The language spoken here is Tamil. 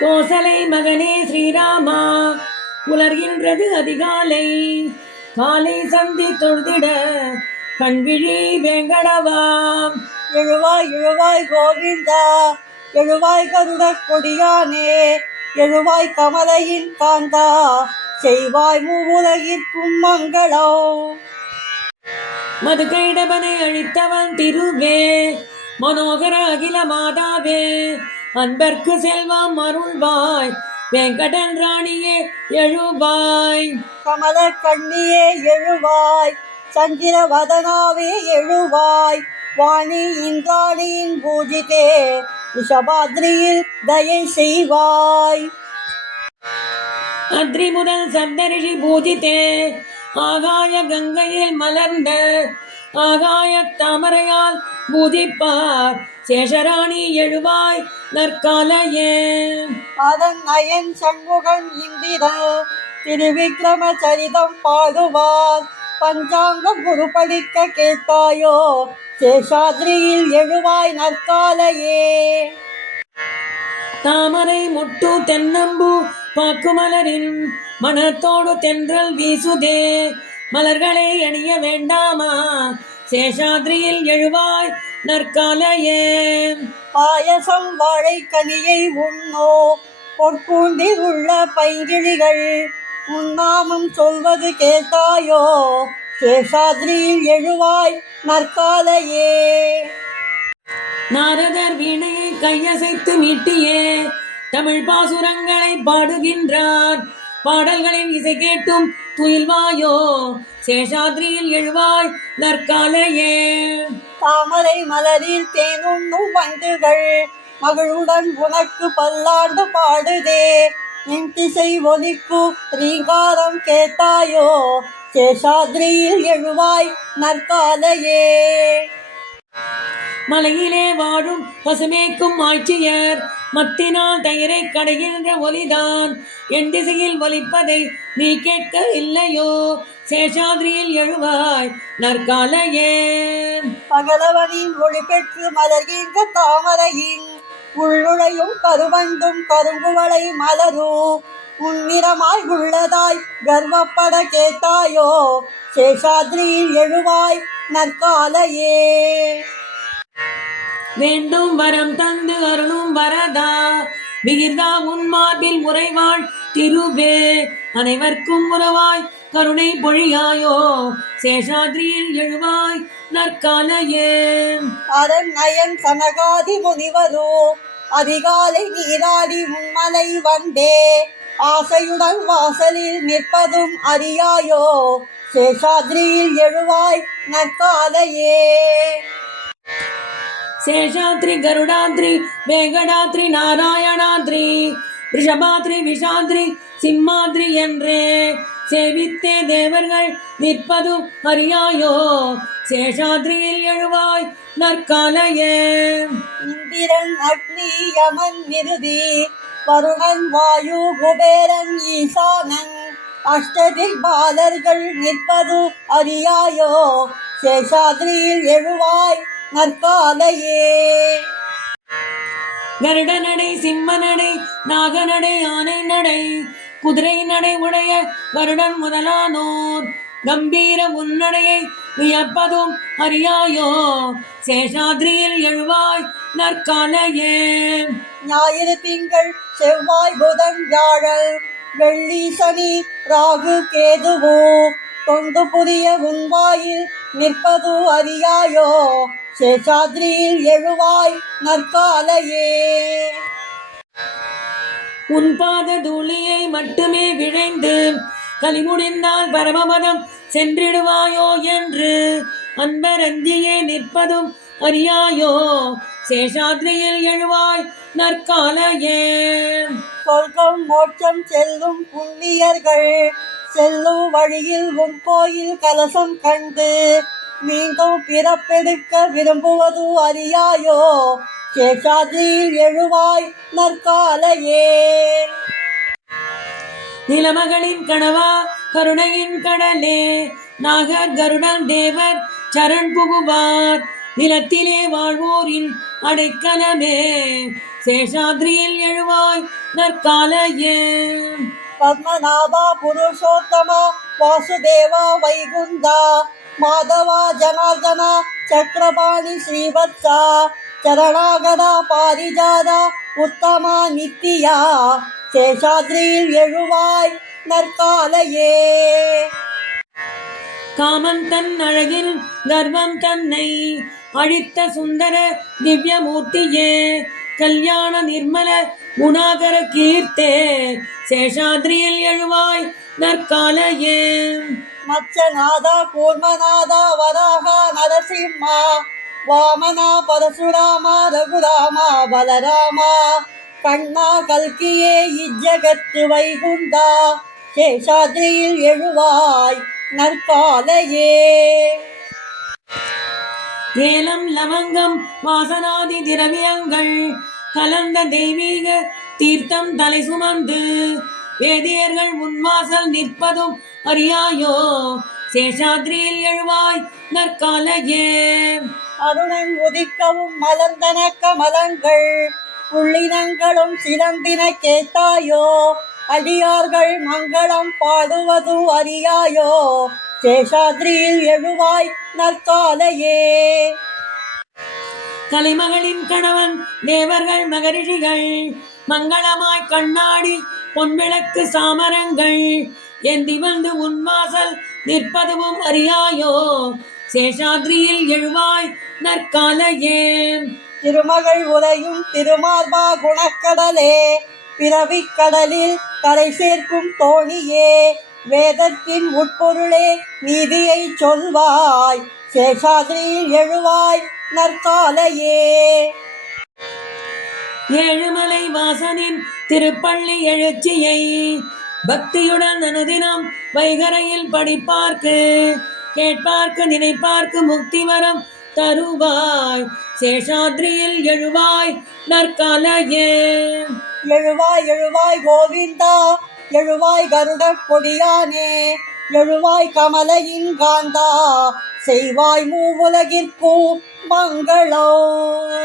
கோசலை மகனே ஸ்ரீராமா, புலர்கின்றது அதிகாலை. காலை சந்தி தொழுதிட கண்விழி வேங்கடவா. எழுவாய் எழுவாய் கோவிந்தா, எழுவாய் கருட கொடியானே, எழுவாய் கமலையின் காந்தா, செய்வாய் மூவுலகிற்கும் மங்களோ. மது கைடபனை அழித்தவன் திருவே, மனோகர அகில மாதாவே, அன்பர்க்கு செல்வம் அருள்வாய், வெங்கடன் ராணியே எழுவாய். கமல கண்ணியே எழுவாய், சந்திர வதனாவே எழுவாய், வாணி இந்திராணியின் பூஜிதே, ரிஷபாத்ரியில் தயை செய்வாய். அத்ரி முதல் சப்தரிஷி பூஜித்தே, ஆகாய கங்கையில் மலர்ந்த ஆகாய தாமரையால் பூஜிப்பார், சேஷராணி எழுவாய் நற்காலையே. அதன் அயன் சண்முகன் இந்திரன் திருவிக்ரம சரிதம் பாடுவார், பஞ்சாங்கம் குரு படிக்க கேட்டாயோ, சேஷாத்ரியில் எழுவாய் நற்காலையே. தாமரை முட்டு தென்னம்பு பாக்குமலரின் மனத்தோடு தென்றல் வீசுதே, மலர்களை அணிய வேண்டாமா, சேஷாத்ரியில் எழுவாய் நற்காலையே. பாயசம் வாழை கனியை உண்ணோ, பொற்பூண்டில் உள்ள பைங்கிழிகள் உன்னாமம் சொல்வது கேட்டாயோ, சேஷாத்ரியில் எழுவாய் நற்காலையே. நாரதர் வீணையை கையசைத்து மீட்டியே தமிழ் பாசுரங்களை பாடுகின்றார், பாடல்களின் இசை கேட்டும் துயில்வாயோ, சேஷாத்ரியில் எழுவாய் நற்காலையே. தாமரை மலரில் தேனுண்ணும் வண்டுகள் மகளுடன் உனக்கு பல்லாண்டு பாடுதே, என் திசை ஒலிக்கு ரீங்காரம் கேட்டாயோ, சேஷாத்ரியில் எழுவாய் நற்காலையே. மலையிலே வாழும் பசுமேக்கும் ஆட்சியர் மத்தினால் தயிரை கடைகின்ற ஒலிதான், என் திசையில் ஒலிப்பதை நீ கேட்க இல்லையோ, சேஷாத்ரியில் எழுவாய் நற்காலையே. பகலவனின் ஒளி பெற்று மலர்கின்ற தாமரையின் உள்ளுழையும் கருவண்டும் கருங்குவளை மலரு உன்னிறமாய் உள்ளதாய் கர்வப்பட கேட்டாயோ, சேஷாத்ரியில் எழுவாய் நற்காலையே. வேண்டும் வரம் தந்து அருளும் வரதா, விகிர்தா உன் மார்பில் உறைவாள் திருவே, அனைவர்க்கும் உறவாய் கருணை பொழியாயோ, சேஷாத்ரியில் எழுவாய் நற்காலையே. அரண் நயன் சனகாதி முனிவரோ அதிகாலை நீராடி உன்மலை வந்தே, ஆசையுடன் வாசலில் நிற்பதும் அறியாயோ, சேஷாத்ரியில் எழுவாய் நற்காலையே. சேஷாத்ரி கருடாத்ரி வேங்கடாத்ரி நாராயணாத்ரி ரிஷபாத்ரி விஷாத்ரி சிம்மாத்ரி என்றே சேவித்தே தேவர்கள் நிற்பதும் அறியாயோ, சேஷாத்ரியில் எழுவாய் நற்காலையே. இந்திரன் அக்னி யமன் நிருதி வருணன் வாயு குபேரன் ஈசானன் அஷ்டதிக்பாலர்கள் நிற்பது அறியாயோ, சேஷாத்ரியில் எழுவாய் நற்காலையே. கருட நடை சிம்ம நடை நாகநடை ஆனை நடை குதிரை நடை உடைய கருடன் முதலானோர் கம்பீர உன்னடையை வியப்பதும் அறியாயோ, சேஷாத்ரியில் எழுவாய் நற்காலையே. ஞாயிறு திங்கள் செவ்வாய் புதன் வியாழன் வெள்ளி சனி ராகு கேதுவோ தொண்டு புரிய உன்வாயில் நிற்பது அறியாயோ, சேஷாத்ரியில் எழுவாய் நற்காலையே. உன் பாத தூளியை மட்டுமே விழைந்து கலிமுடிந்தால் பரமபதம் சென்றிடுவாயோ என்று அன்பரந்தியே நிற்பதும் அறியாயோ, சேஷாத்ரியில் எழுவாய் நற்காலையே. சொர்க்கம் மோட்சம் செல்லும் புண்ணியர்கள் செல்லும் வழியில் உன் கோயில் கலசம் கண்டு மீண்டும் பிறப்பெடுக்க விரும்புவது அறியாயோ, சேஷாத்ரியில் எழுவாய் நற்காலையே. நிலமகளின் கணவா கருணையின் கடலே நாகர் கருடன் தேவர் சரண் புகுவார், நிலத்திலே வாழ்வோரின் அடைக்கலமே சேஷாத்ரியில் எழுவாய் நற்காலையே. பத்மநாபா புருஷோத்தமா வாசுதேவா வைகுந்தா மாதவா ஜனார்தனா சக்கரபாணி ஸ்ரீவத்சா சரணாகதா பாரிஜாதா உத்தமா நித்தியா சேஷாத்ரியில் எழுவாய் நற்காலையே. காமன் தன் அழகில் கர்வம் தன்னை அழித்த சுந்தர திவ்யமூர்த்தியே கல்யாண நிர்மல குணாகர கீர்த்தே சேஷாத்ரியில் எழுவாய் நற்காலையே. மச்சநாதா கூர்மநாதா வராகா நரசிம்மா வாமனா பரசுராமா ரகுராமா பலராமா கண்ணா கல்கியே இஜ்ஜகத்து வைகுந்தா சேஷாத்ரியில் எழுவாய் நற்காலையே. ஏலம் லவங்கம் வாசனாதி திரவியங்கள் கலந்த தெய்வீக தீர்த்தம் தலை சுமந்து வேதியர்கள் முன்வாசல் நிற்பதும் அறியாயோ சேஷாத்ரியில் எழுவாய் நற்காலையே. அருணன் உதிக்கவும் மலர்ந்தன கமலங்கள் புள்ளினங்களும் சிலம்பின கேட்டாயோ அடியார்கள் மங்களம் பாடுவது அறியாயோ சேஷாத்ரியில் எழுவாய் நற்காலையே. கலைமகளின் கணவன் தேவர்கள் மகரிஷிகள் மங்களமாய் கண்ணாடி பொன்விளக்கு சாமரங்கள் ஏந்தி வந்து உன்வாசல் நிற்பதுவும் அறியாயோ சேஷாத்ரியில் எழுவாய் நற்காலையே. திருமகள் உரையும் திருமார்பா குணக்கடலே பிறவிக் கடலில் கரை சேர்க்கும் தோணியே வேதத்தின் உட்பொருளே நீதியை சொல்வாய் சேஷாத்ரியில் எழுவாய் நற்காலையே. ஏழுமலை வாசனின் திருப்பள்ளி எழுச்சியை பக்தியுடன் அனுதினம் வைகரையில் படிப்பார்க்கு கேட்பார்க்கு நினைப்பார்க்கு முக்தி வரம் தருவாய் சேஷாத்ரியில் எழுவாய் நற்காலையே. எழுவாய் எழுவாய் கோவிந்தா எழுவாய் கருட கொடியானே எழுவாய் கமலையின் காந்தா செய்வாய் மூவுலகிற்கும் மங்களம்.